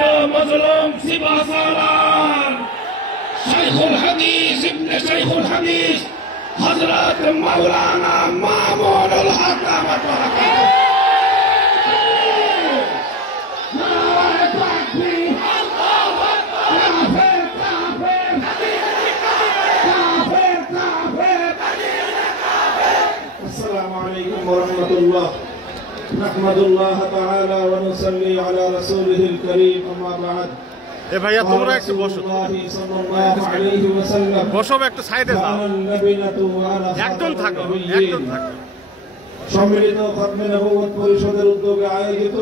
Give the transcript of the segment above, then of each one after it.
নিপীড়িত মজলুম সিপাহসালার শাইখুল হাদিস ইবনে শাইখুল হাদিস হযরত মাওলানা মামুনুল হক রাহমাতুল্লাহ ورحمة الله نحمد الله تعالى ونصلي على رسوله الكريم أما بعد এ ভাইয়া তোমরা একটু বসো বসো একটু সাইডে যাও একদম থাকো সম্মিলিত খতমে নবুয়ত পরিষদের উদ্যোগে আয়োজিত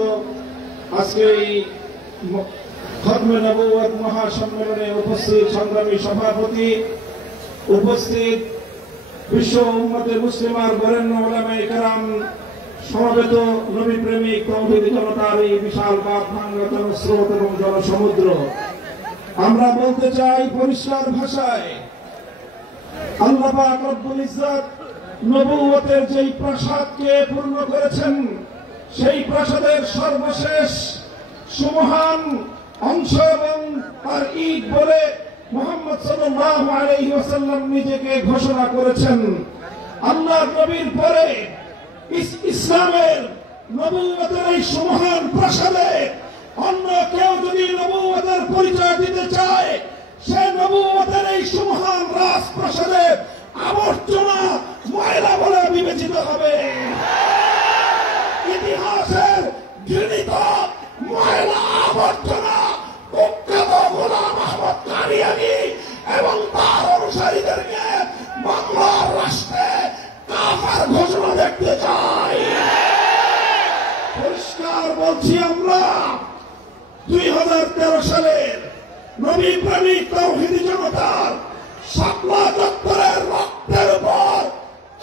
আজকে এই খতমে নবুয়ত মহাসম্মেলনে উপস্থিত সংগ্রামী সভাপতি, উপস্থিত বিশ্ব উম্মতে মুসলিমার বরেণ্য উলামায়ে কেরাম, সমবেত নবী প্রেমিক তৌহিদি জনতার এই বিশাল বাঁধ ভাঙা জনস্রোত এবং জনসমুদ্র, আমরা বলতে চাই পরিষ্কার ভাষায়, আল্লাহ পাক রব্বুল ইজ্জত নবুয়তের যেই প্রাসাদকে পূর্ণ করেছেন, সেই প্রাসাদের সর্বশেষ সুমহান অংশ এবং তার ঈদ বলে মুহাম্মদ সাল্লাল্লাহু আলাইহি ওয়াসাল্লাম নিজেকে ঘোষণা করেছেন। আল্লাহর নবীর পরে ইসলামের নবুয়তের এই সুমহান প্রাসাদে অন্য কেউ যদি নবুয়তের পরিচয় দিতে চায়, সে নবুয়তের এই সুমহান রাজপ্রাসাদে আবর্জনা ময়লা বলে বিবেচিত হবে। ইতিহাসের ঘৃণিত ময়লা আবর্জনা কুখ্যাত গোলাম আহমদ কাদিয়ানী এবং তার অনুসারীদেরকে বাংলার রাষ্ট্রে কাফের ঘোষণা দেখতে চাই। পরিষ্কার বলছি, আমরা 2013 সালের নবী প্রেমিক তৌহিদি জনতার শাপলা চত্বরের রক্তের উপর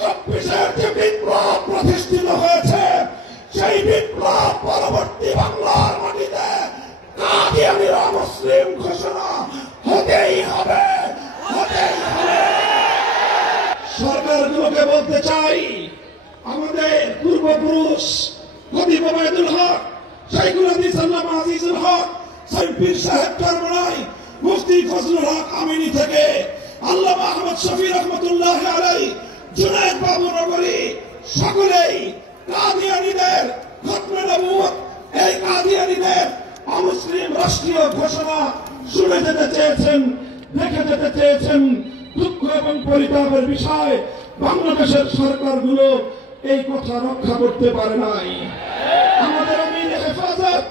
24-এর যে বিপ্লব প্রতিষ্ঠিত হয়েছে, সেই বিপ্লব পরবর্তী বাংলার মাটিতে কাদিয়ানীরা মুসলিম ঘোষণা হতেই হবে। সরকারগুলোকে বলতে চাই, আমাদের পূর্বপুরুষ খতিব ওবায়দুল হক, শাইখুল হাদিস আল্লামা আজিজুল হক, পীর সাহেব চরমনাই, মুফতি ফজলুল হক আমিনী থেকে আল্লামা আহমদ শফি রহমতুল্লাহ আলাইহি, জুনায়েদ বাবু নগরী, সকলেই কাদিয়ানীদের খতমে নবুয়ত, এই কাদিয়ানীদের অমুসলিম রাষ্ট্রীয় ঘোষণা শুনে যেতে চেয়েছেন, দেখে যেতে চেয়েছেন। দুঃখ এবং পরিতাপের বিষয়, বাংলাদেশের সরকারগুলো এই কথা রক্ষা করতে পারে নাই। আমাদের আমির হেফাজত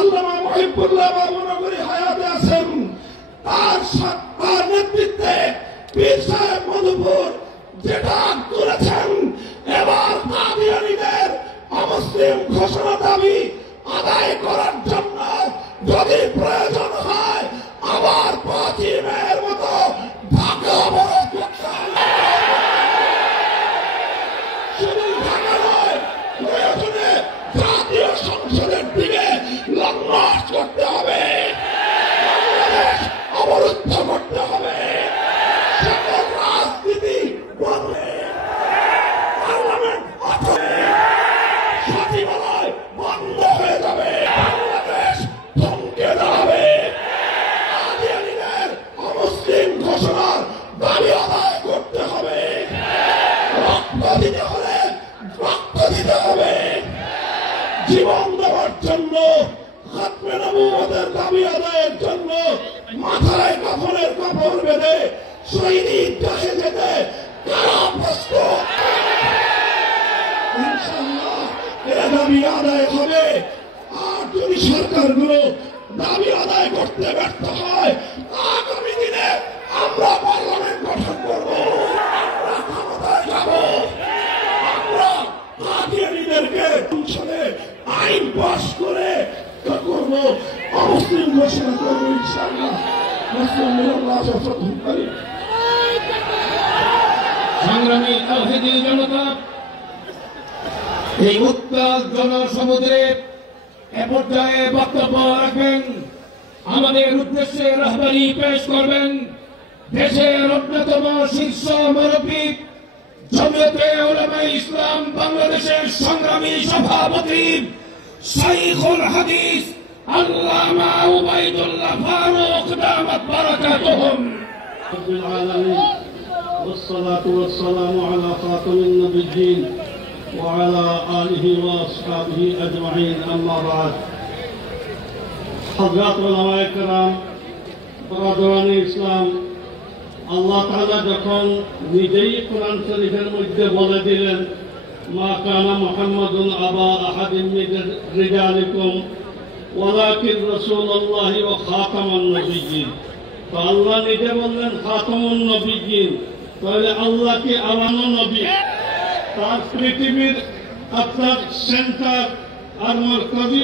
আল্লামা মুহিবুল্লাহ বাবু নগরী হায়াতে আছেন, তার নেতৃত্বে পীর সাহেব মধুপুর যেটা করেছেন, এবার কাদিয়ানীদের অমুসলিম ঘোষণা দাবি আদায় করার জন্য যদি প্রয়োজন হয়, আবার 5 মের মতো ঢাকা অবরোধ করতে হবে। শুধু ঢাকা নয়, প্রয়োজনে জাতীয় সংসদের দিকে লংমার্চ করতে হবে, বাংলাদেশ অবরুদ্ধ করতে হবে, সকল রাজনীতি বন্ধে, পার্লামেন্ট সচিবালয় বন্ধ হয়ে যাবে, বাংলাদেশ থমকে যাবে। কাদিয়ানীদের অমুসলিম ঘোষণার দাবি আদায় করতে হবে, রক্ত দিতে হলে রক্ত দিতে হবে, জীবন দেওয়ার জন্য, খতমে নবুয়তের দাবি আদায়ের জন্য মাথায় কাফনের কাপড় বেঁধে শহীদ ঈদগাহে যেতে কারা প্রস্তুত? ইনশাআল্লাহ এর দাবি আদায় হবে। আর যদি সরকারগুলো দাবি আদায় করতে ব্যর্থ হয়, আগামী দিনে আমরা পার্লামেন্ট গঠন করব, আমরা ক্ষমতায় যাব, আমরা কাদিয়ানীদেরকে সংসদে আইন পাস করে করব, অমুসলিম ঘোষণা করব ইনশাআল্লাহ। সংগ্রামী তৌহিদি জনতা, এই উত্তাল জনসমুদ্রে এ পর্যায়ে বক্তব্য রাখবেন, আমাদের উদ্দেশ্যে রাহবারি পেশ করবেন দেশের অন্যতম শীর্ষ মুরব্বী, জমিয়তে উলামায়ে ইসলাম বাংলাদেশের সংগ্রামী সভাপতি শাইখুল হাদিস আল্লামা উবাইদুল্লাহ ফারুক দামাত বারাকাতুহুম। رب العالمين والصلاة والسلام على خاتم النبيين وعلى آله وأصحابه أجمعين أما بعد حضرات علماء کرام برادران ইসলাম আল্লাহ তাআলা যখন নিজেই কোরআন শরীফের মধ্যে বলে দিলেন মা কানা মুহাম্মাদুন আবা আহাদিন মিন রিজালিকুম ওয়ালাকিন রাসূলুল্লাহি ওয়া খাতামান নবিয়্যিন। তো আল্লাহ নিজে বললেন খাতামুন নবিয়্যিন, তাহলে আল্লাহ কি আমানো নবী? তার পৃথিবীর আপনার সেন্টার আর মারকাজি